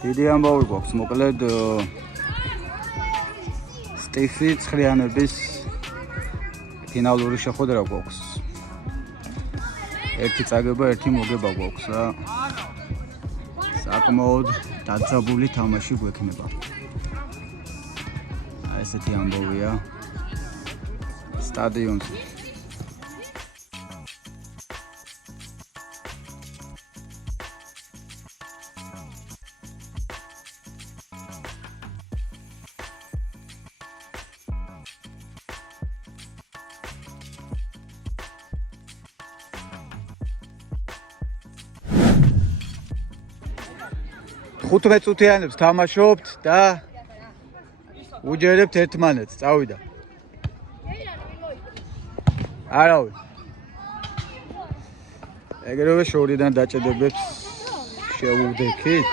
დიდი ამბავი გვაქვს, მოკლედ სტიფი ცხრიანების ფინალური შეხვედრა გვაქვს. ერთი წაგება, ერთი მოგება გვაქვს რა. საკმაოდ დაძაბული თამაში გვექნება. ესეთი ამბავია სტადიონზე. ხუთმეტ წუთიანებს თამაშობთ და უჯერებთ ერთმანეთს, წავიდა. არავინ. ეგრევე შორიდან დაჭედებებს შევუდექით.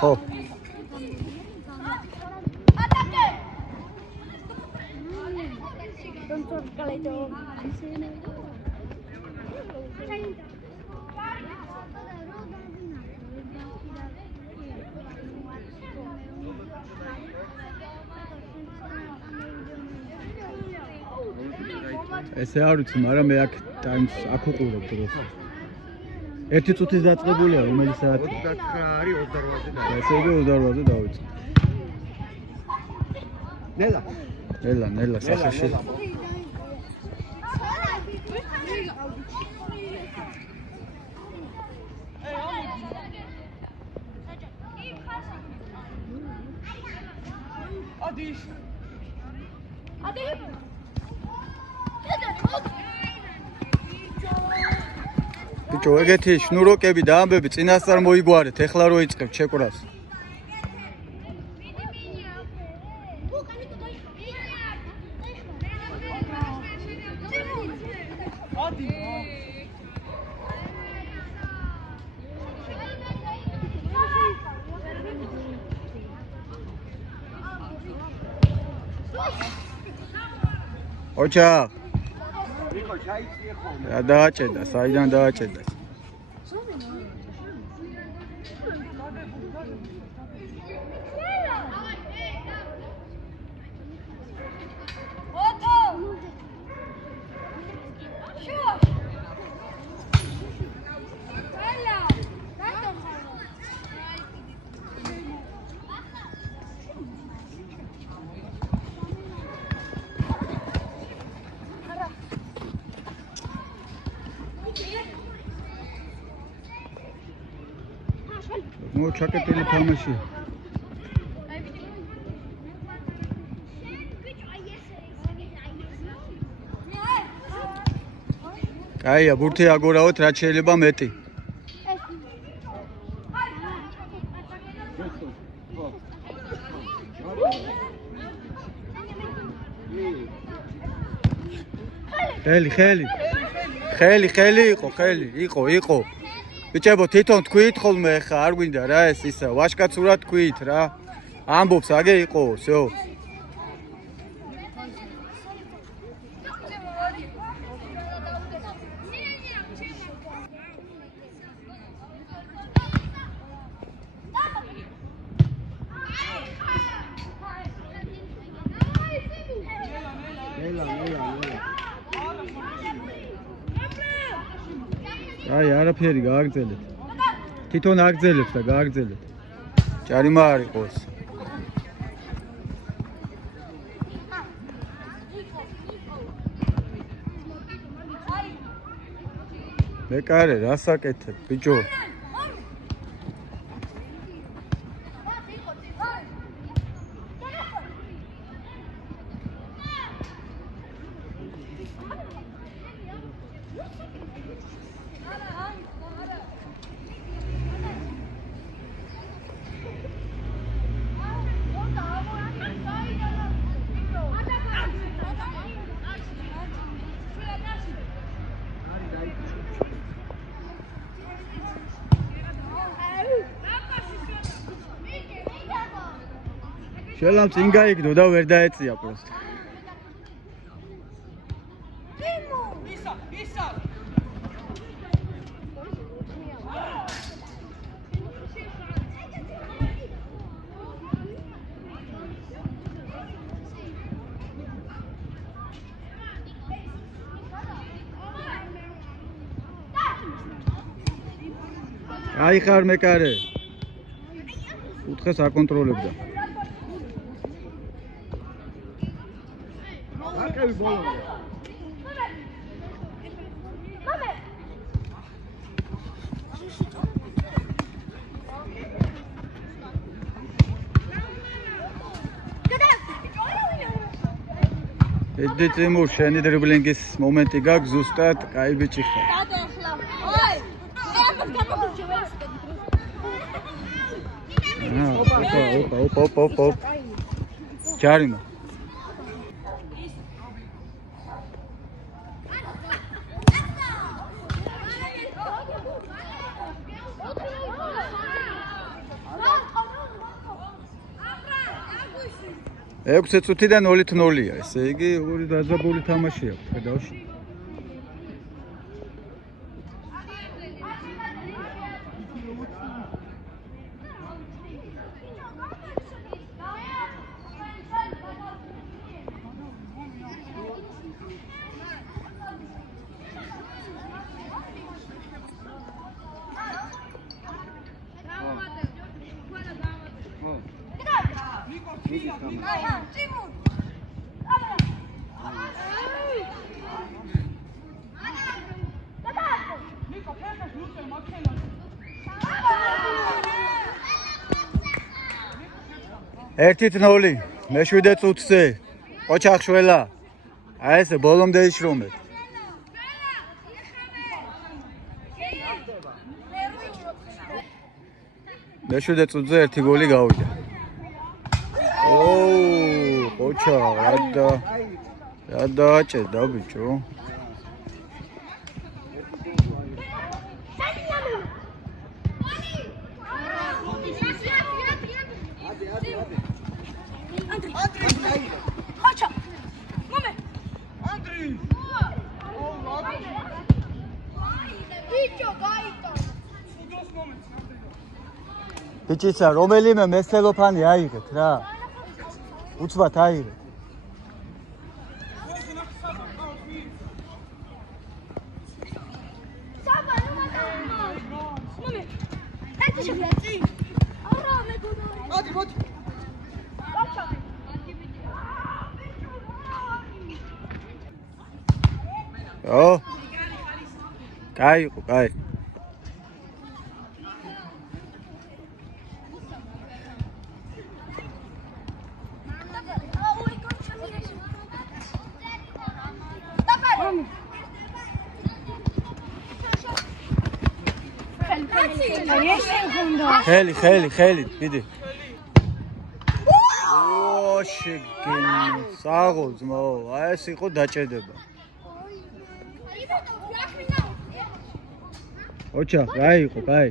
ხო. ესე არ ვიცი, მაგრამ მე აქ ტაიმს აქ უყურებ დროს. ერთი წუთის დაწყებულია, რომელი საათი? 29 არის 28-ზე და. ესე იგი 28-ზე დავიწყე. ნელა, სახეში. ბიჭო, ეგეთი შნუროკები და ამბები წინასწარ მოიგვარეთ, ეხლა რო იწყებ ჩეკვრას. ოჩა რა დააჭედა, საიდან დააჭედა? ნუ ჩაკეტილი თამაში. კაია, ბურთი აგორავოთ, რაც შეიძლება მეტი. ხელი იყო. ბიჭებო, თვითონ თქვით ხოლმე ხა, არ გვინდა რა ეს ისა, ვაშკაცურად თქვით რა. ამბობს აგე იყო, всё. აი, არაფერი გააგრძელეთ. თვითონ აგრძელებს და გააგრძელეთ. ჭარიმა არ იყოს. მეკარე, რას აკეთებ, ბიჭო? შელამ წინ გაიგდო და ვერ დაეწია პროსტ. აი ხარ მეკარე. უთხეს აკონტროლებდა. აკევი ბოლომდე. ედი წემურ შენი დრიბლინგის მომენტი გაქვს ზუსტად, კაი ბიჭი ხარ. Opa. Ჯარიმა. ექვსი წუთიდან 0-0-ია, ესე იგი ორი დაძაბული თამაშია, ხედავში. ერთით 0 მე-7 წუთზე ოჩახშველა აი ესე ბოლომდე იშრომეთ მე-7 წუთზე 1 გოლი გავიდა ოჩა რა დააჭერდა ბიჭო ბიჭისა, რომელიმე მესელოფანი აიღეთ რა. უცბად აიღეთ. კაი. ხელი, დიდი. შეგინო, საღოძმო, აი ეს იყო დაჭედება. ოჩა, რა იყო, კაი.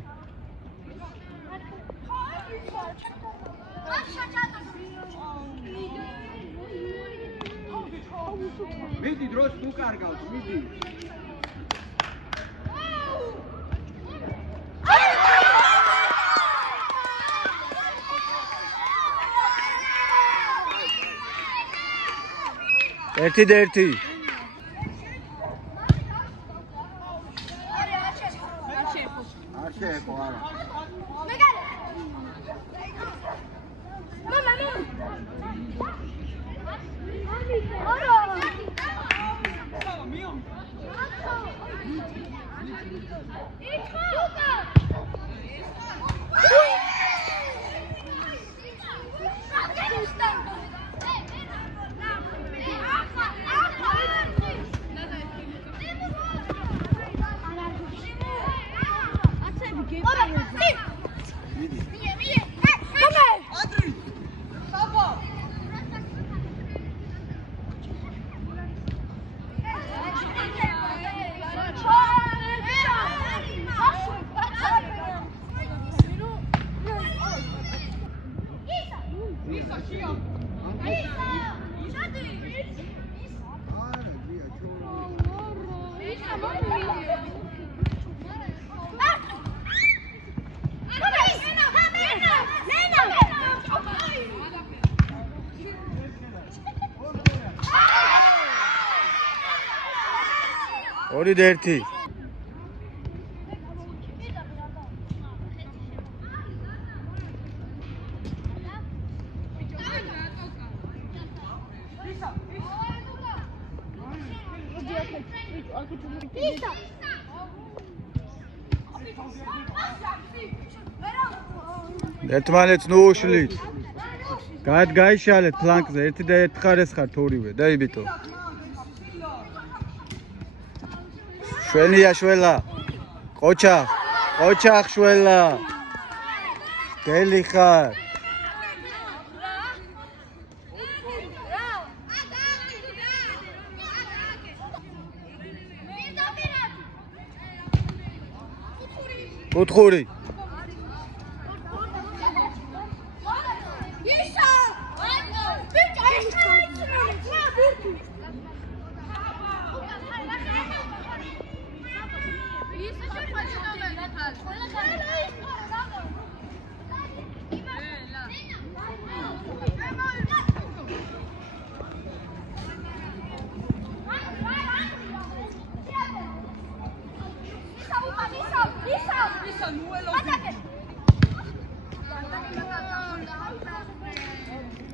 მიდი დროს თუ კარგავთ, მიდი. ერთი და ერთი. არ შეეყო არა. ორი და ერთი. ერთმანეთს ნუ უშლით. გაიშალეთ ფლანგზე, ერთი და ერთ მხარეს ხართ ორივე, დაიბიტო. შვენია შველა. ყოჩახ შველა. გელი ხარ. კუთხური.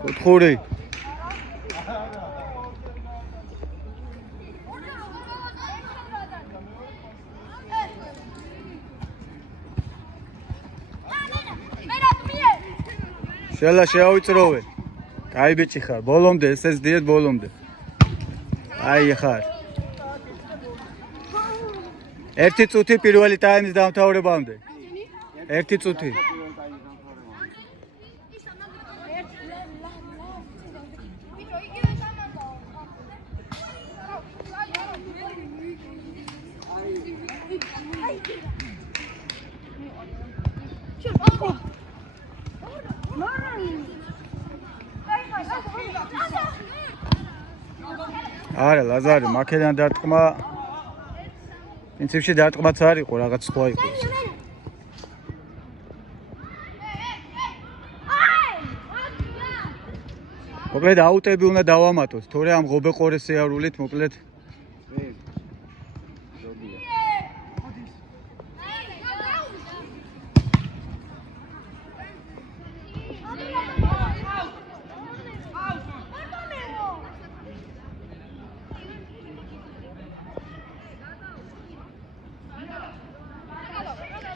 კუთხური. შელა შეავიწროვე. კაი ბიჭი ხარ, ბოლომდე ესეც დიეთ ბოლომდე. აი ხარ. ერთი წუთი პირველი ტაიმის დამთავრებამდე. ერთი წუთი. არა ლაზარი მაქედან დარტყმა პრინციპში დარტყმაც არ იყო რაღაც სხვა იყო მოკლედ აუტები უნდა დავამატოთ თორე ამ ღობეყორეს ეარულით მოკლედ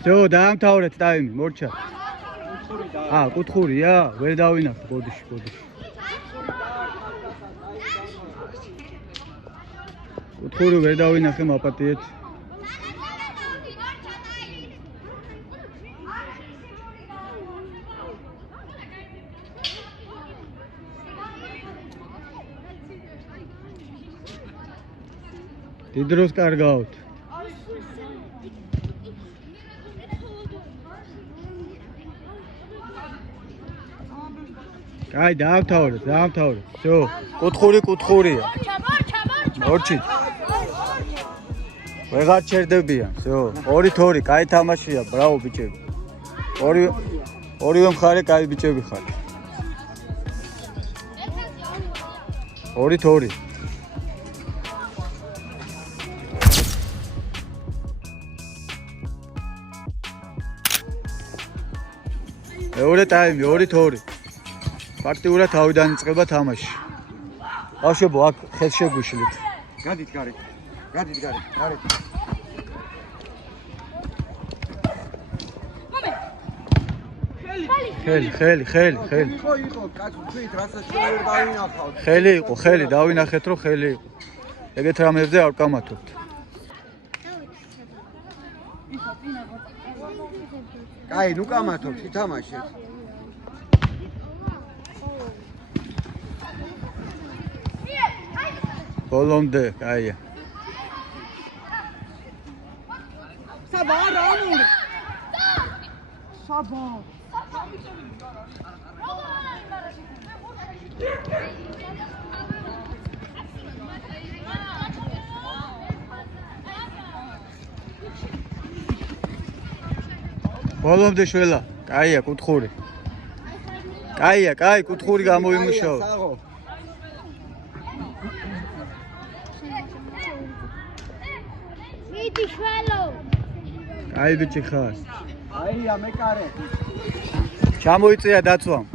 всё, დაამთავრეთ ტაიმი, მორჩა. კუთხურია, ვერ დავინახე, გოდიში. კუთხური ვერ დავინახე, მაპატიეთ. დიდ დროს კარგავთ. აი დაამთავრეთ. всё, კუთხურია. მორჩი. ვეღარ ჩერდებიან, всё. 2-2, კაი თამაშია, ბრავო ბიჭები. ორივე მხარე კაი ბიჭები ხართ. 2-2. მეორე ტაიმი 2-2. ფაქტიურად თავიდან იწყება თამაში. ბავშვებო, აქ ხელს შეგვიშლით. გადით გარეთ. ხელი. იყო, კაცო, თქვით, რასაც ვერ დავინახავთ. ხელი, დავინახეთ, რომ ხელი იყო. ეგეთ რამებზე არ ვკამათობთ. კაი, ნუ კამათობთ, ითამაშეთ. ბოლომდე, კაია. საბა, რამურ. საბა. ბოლომდე შველა. კაია, კუთხური. კაია, კაი, კუთხური გამოიმუშაო. მიდი შველო. კაი ბიჭი ხარ. აია მეკარე. ჩამოიწია დაცვამ.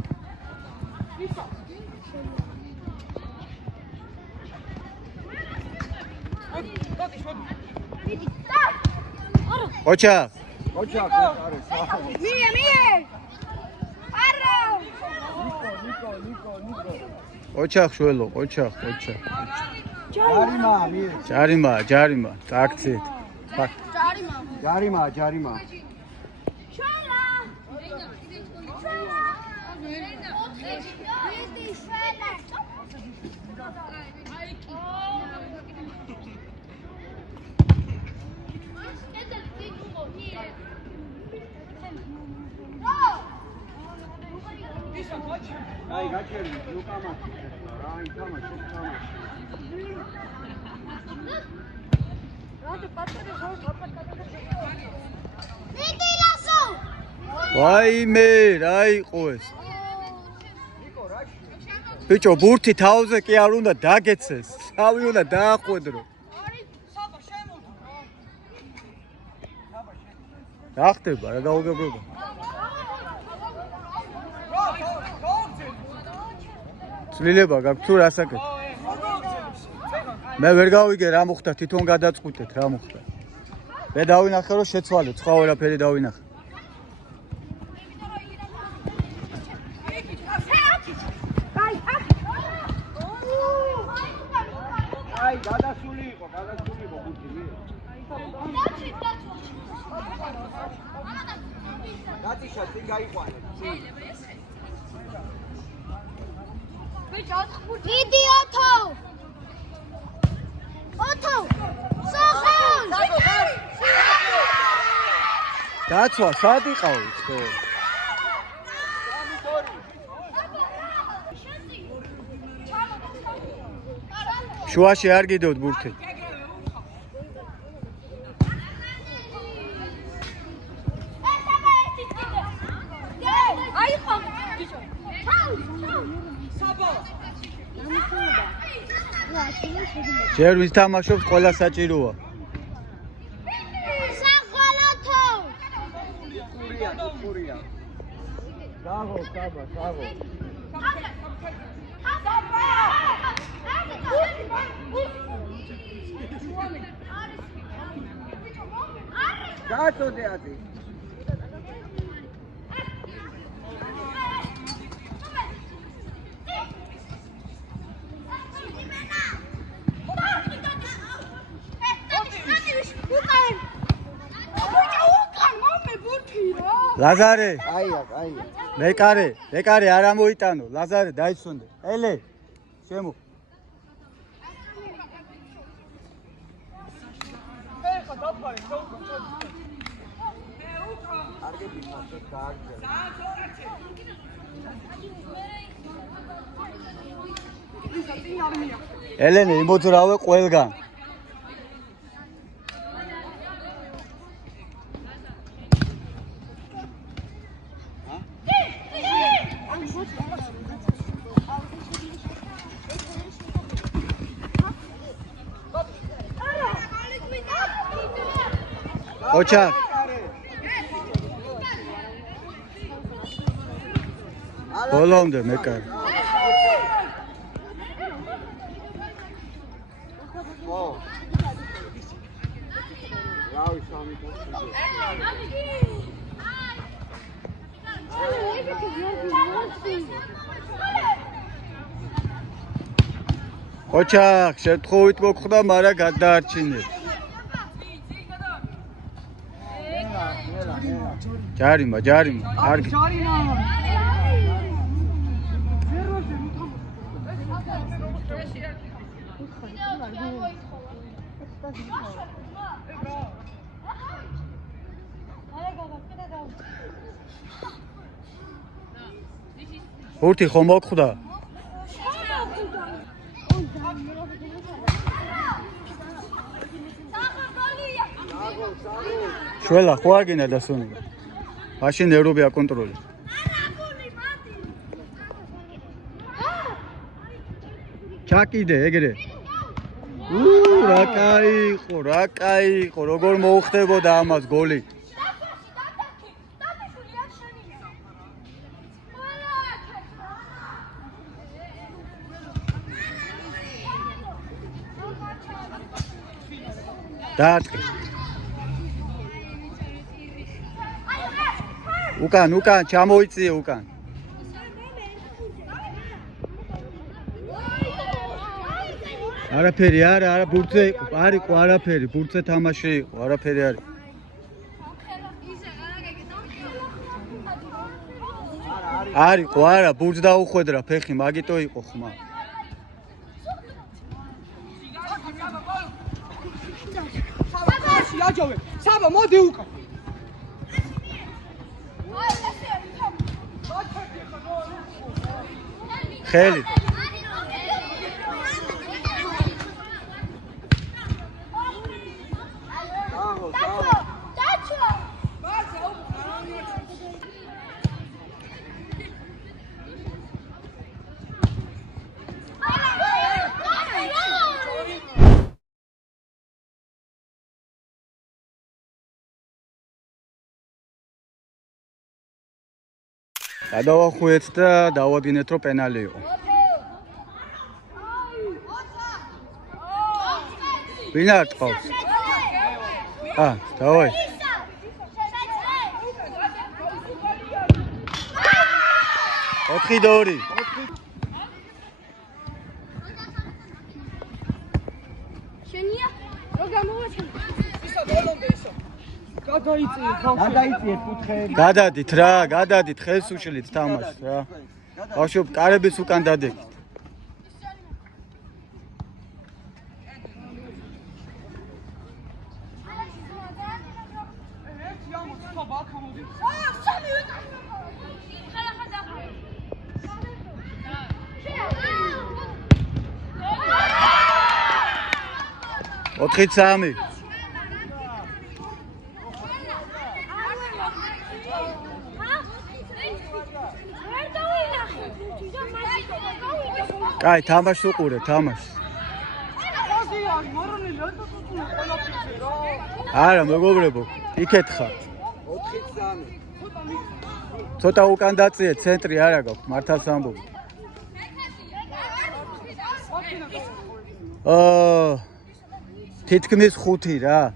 ოჩა. ოჩა მეკარე. მie. არა. ნიკო. ოჩა შველო, ოჩა. ჯარიმა, მie. ჯარიმა, აქციეთ. ჯარიმა. შველა. მიდი შველა. აი გაჩერდი, ლუკამათი. რა ითამაშე. მიდი ლასო. ვაიმე, რა იყო ეს? ბიჭო, ბურთი თავზე კი არ უნდა დაგეცეს. თავი უნდა დაახვედრო. რა ხდება? რა გაუგებრობა? წვლილება გაქვს თუ რასაკეთე? მე ვერ გავიგე რა მოხდა, თვითონ გადაწყვიტეთ რა მოხდა. მე დავინახე რომ შეცვალე, სხვა ყველაფერი დავინახე. აი გადასული იყო ბუთი. გატიშა წინ გაიყვანე. მიდი ოთო. სოხონ. დაცვა, სად იყავით ხო? შუაში არ გიდევთ ბურთი. ჯერ ვითამაშობთ, ყველა საჭიროა. სახვალოთო. ხურია. გაღო. გაწოდე აზი. ლაზარე, აია. მეკარე არ ამოიტანო. ლაზარე დაიცვენდე. ელე, შემო. ელენე იმოძრავე ყველგან. ოჩა. ბოლომდე მეკარე. ოჩახ, შეთხოვით მოგხვდა, მაგრამ გადაარჩინეთ. ჯარიმა, კარგი. ბურთი ხომ მოგხვდა? შველა ხო არ გინდა დასვენება? მაშინ ნერვები აკონტროლე. ჩაკიდე ეგრე. რა კაი იყო, როგორ მოუხდებოდა ამას გოლი. დააწყე. უკან, ჩამოიწიე უკან. არაფერი არა, ბურთზე იყო, არისო არაფერი, ბურთზე თამაში იყო, არაფერი არის. არისო არა, ბურთს დაუხვედრა ფეხი, მაგიტო იყო ხმა. აჯოვე. საბა, მოდი უკან. ხელი. გადავახვიეთ და დავადგინეთ, რომ პენალი იყო. ვინ არ ტყავს? დავაი. ოთხი და ორი. შენია? რო გამოვაჩენ. ისა ბოლომდე ისა. გადაიწიე კუთხეები. გადადით, ხელს უშლით თამაშს რა. ბავშვო, კარების უკან დადეგით. ოთხი სამი. კაი, თამაშს უყურე, თამაშს. არა, მეგობრებო, იქეთ ხარ. 4-3. ცოტა უკან დაწიე, ცენტრი არა გაქვს, მართალს ამბობ. თითქმის 5 რა.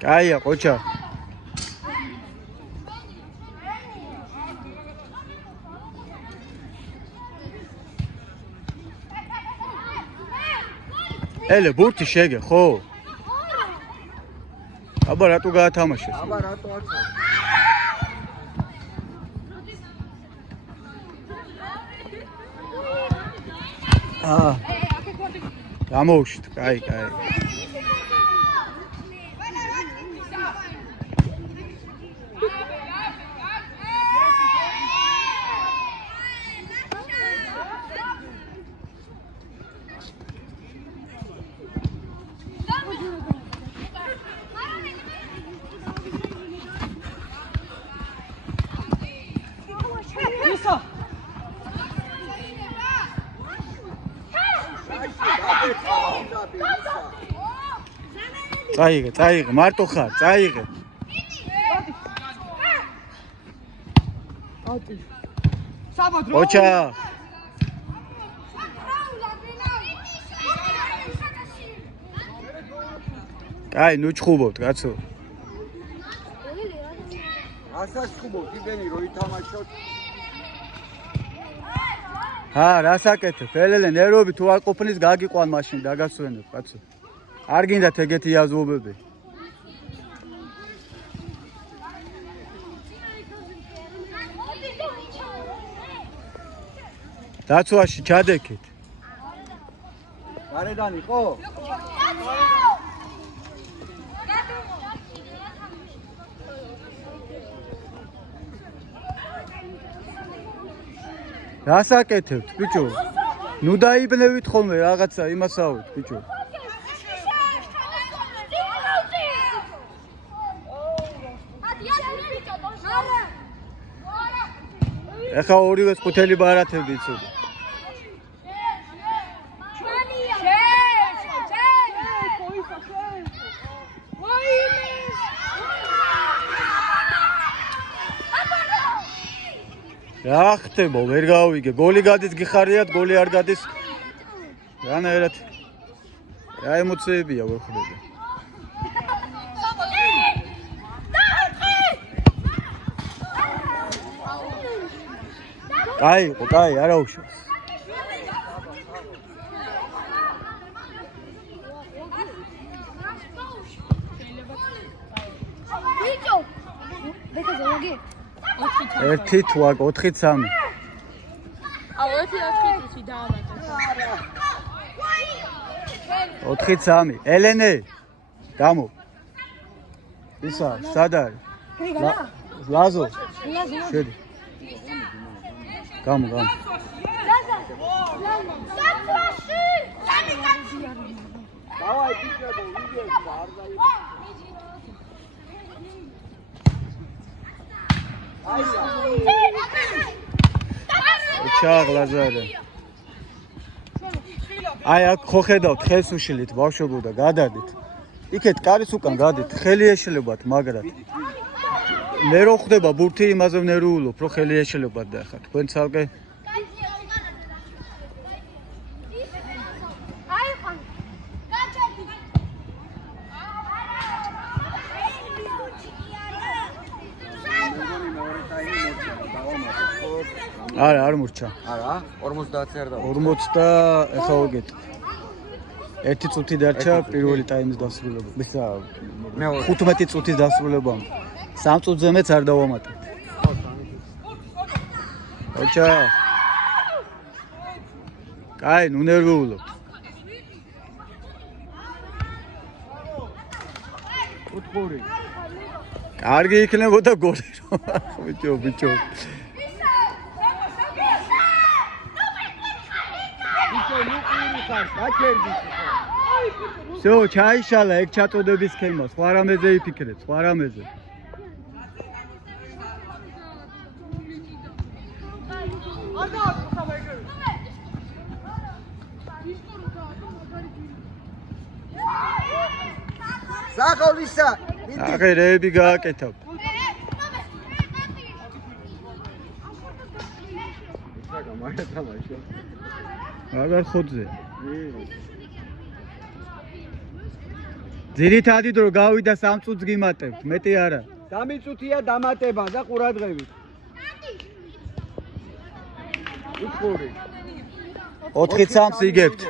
კაია, ყოჩა. ელე, ბურთი შეგე, ხო? აბა რატო გაათამაშეს? აბა რატო არ ხარ? გამოვშით, კაი. წაიღე, მარტო ხარ, წაიღე. ოჩა. კაი, ნუ ჩხუბობთ, კაცო. რასაც ხუბობ, იგენი რო ითამაშოთ. რას აკეთებ? ელელე, ნერვები თუ არ ყოფნის, გაგიყვან მაშინ, დაგასვენებ, კაცო. არ გინდათ ეგეთი აზრობები. დაცვაში ჩადექით. გარედან იყო? რას აკეთებთ, ბიჭო? ნუ დაიბნევით ხოლმე რაღაცა იმასავით, ბიჭო. ეხა ორივე ყუთელი ბარათები იცოდი. რა ხდება, ვერ გავიგე. გოლი გადის გიხარიათ, გოლი არ გადის. რანაირად. რა ემოციებია ვერ ხვდები. კაი, კაი, არა უშავს. ბიჭო, ბეკაზე ვაგი. 1 თვაკ 4-3. აუ 1-4-3 დაამატე. 4-3. ელენე. გამო. ისა, სად არის? ლაზო. შედი. გამო. დავაი ბიჭებო, ვიგებ და არ დაი. ჩაღლაზარე. აი აქ ხო ხედავთ ხელს უშილით ბავშვებო და გადადით. იქეთ კარის უკან გადით, ხელი ეშლებათ მაგრად. მე რო ხდება ბურთი იმაზე ვნერულობ, რომ ხელი ეშლებათ და ახლა თქვენ ცალკე არა, არ მურჩა. არა, 50 არ დავა. 40 და ახლა ვიგეთ. 1 წუთი დარჩა პირველი ტაიმის დასრულება. მისა 15 წუთის დასრულებამ. 3 წუთზე მეც არ დავამატებ. ოჩა. კაი, ნუ ნერვიულობ. უთხური. კარგი იქნებოდა გოლი რომ. ბიჭო. всё, ჩაიშალა ეგ ჩაწოდების სქემა, სხვა რამეზე იფიქრეთ, სხვა რამეზე. საყოვლისა, აღე რეები გააკეთავ. აგარ ხოძე. ძირითადი დრო გავიდა 3 წუთს გიმატებთ, მეტი არა. 3 წუთია დამატება და ყურადღებით. უთხური. 4-3 იგებთ.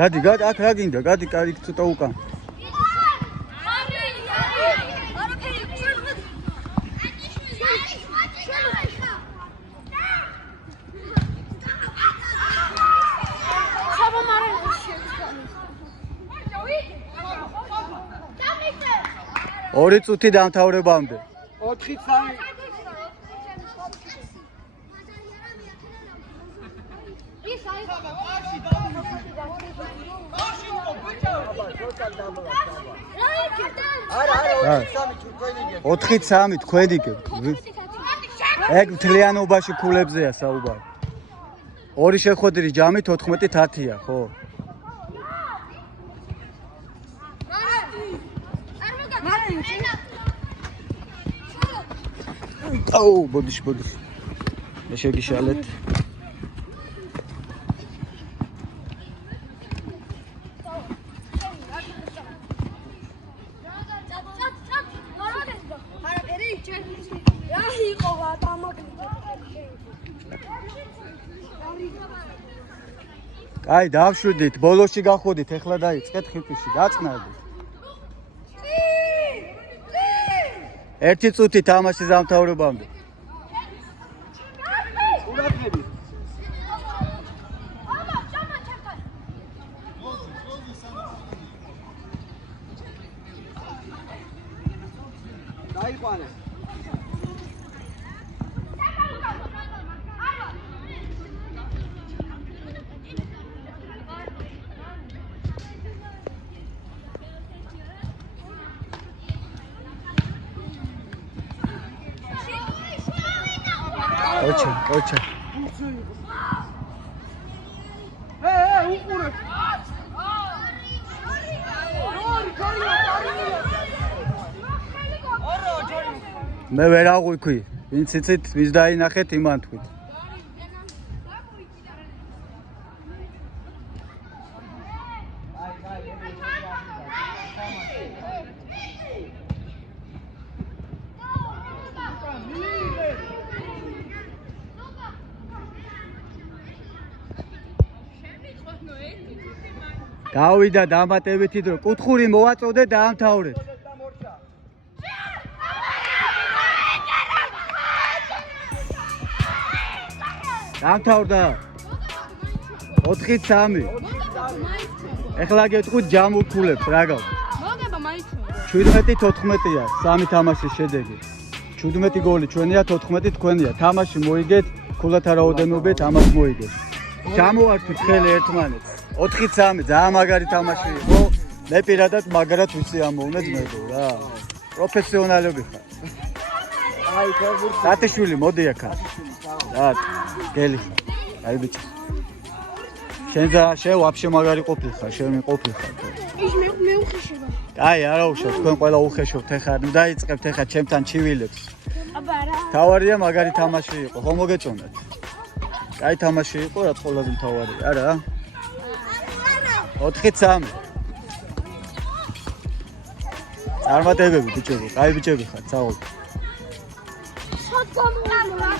გადი, აქ რა გინდა? გადი, კარი ცოტა უკან. ორი წუთი დამთავრებამდე. 4-3. არა, 4-3 თქვენ იგებთ. ეგ მთლიანობაში ქულებზეა საუბარი. ორი შეხვედრი ჯამით 14-10-ია, ხო? აუ, ბოდიში. მე შეგიშალეთ. აი, დავშვიდით, ბოლოში გახვედით, ეხლა დაიწყეთ ხიფიში, დაწნარდით. 1 წუთი თამაშის დამთავრებამდე. ყურადღებით. დაიყვანე. ოჩა. უყურე. მე ვერ აღვიქვი. ვინც იცით, ვის დაინახეთ, იმან თქვით. გავიდა დამატებითი დრო. კუთხური მოვაწოდე და ამთავრეთ. დამთავრდა. 4-3. ეხლა გეტყვით ჯამურქულებს რა გაქვს. მოგება მაიცო. 17-14-ია 3 თამაშის შედეგი. 17 გოლი ჩვენია, 14 თქვენია. თამაში მოიგეთ, ქულათა რაოდენობით ამას მოიგეთ. ჩამოვარდით ხელი ერთმანეთს. 4-3 ძალიან მაგარი თამაში იყო. მე პირადად მაგრად ვიცი ამოვნე ძმებო რა. პროფესიონალები ხარ. აი, ფერბურთი. დათიშვილი მოდი აქა. რა, გელი ხარ. აი ბიჭი. შენ ვაფშე მაგარი ყოფილხარ, შენ მიყოფილხარ. ის მე უხეშება. აი, არა უშავ, თქვენ ყველა უხეშობთ ეხლა, ნუ დაიწყებთ ეხლა ჩემთან ჩივილებს. აბა რა. თავარია მაგარი თამაში იყო, ხო მოგეწონათ? აი თამაში იყო, რაც ყველაზე მთავარია, არა? 4-3. წარმატებები ბიჭები, კაი ბიჭები ხართ, წავალ. სად გამოიგო?